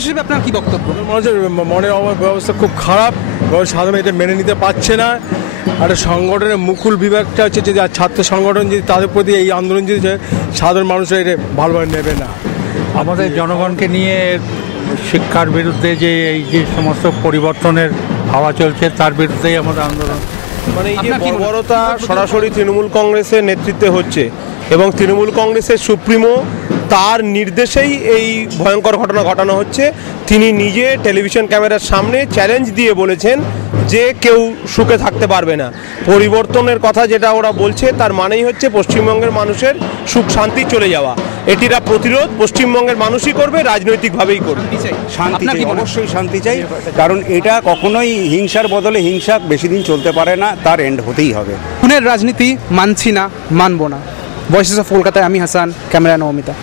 হিসেবে আপনার কি বক্তব্য? মানুষের মনের ব্যবস্থা খুব খারাপ, সাধারণ এটা মেনে নিতে পারছে না। আর সংগঠনের মুকুল বিভাগটা হচ্ছে যে ছাত্র সংগঠন, যদি তাদের প্রতি এই আন্দোলন যদি সাধারণ মানুষরা এটা ভালোভাবে নেবে না। আমাদের জনগণকে নিয়ে শিক্ষার বিরুদ্ধে যে এই যে সমস্ত পরিবর্তনের হাওয়া চলছে তার বিরুদ্ধেই আমাদের আন্দোলন। মানে এই যে বর্বরতা সরাসরি তৃণমূল কংগ্রেসের নেতৃত্বে হচ্ছে এবং তৃণমূল কংগ্রেসের সুপ্রিমো তার নির্দেশেই এই ভয়ঙ্কর ঘটনা ঘটানো হচ্ছে। তিনি নিজে টেলিভিশন ক্যামেরার সামনে চ্যালেঞ্জ দিয়ে বলেছেন যে কেউ সুখে থাকতে পারবে না। পরিবর্তনের কথা যেটা ওরা বলছে তার মানেই হচ্ছে পশ্চিমবঙ্গের মানুষের সুখ শান্তি চলে যাওয়া। এটিরা প্রতিরোধ পশ্চিমবঙ্গের মানুষই করবে, রাজনৈতিকভাবেই করবে। শান্তি চাই, অবশ্যই শান্তি চাই, কারণ এটা কখনোই হিংসার বদলে হিংসা বেশি দিন চলতে পারে না, তার এন্ড হতেই হবে। খুনের রাজনীতি মানছি না, মানবো না। ভয়েসেস অফ কলকাতায় আমি হাসান, ক্যামেরা নৌমিতা।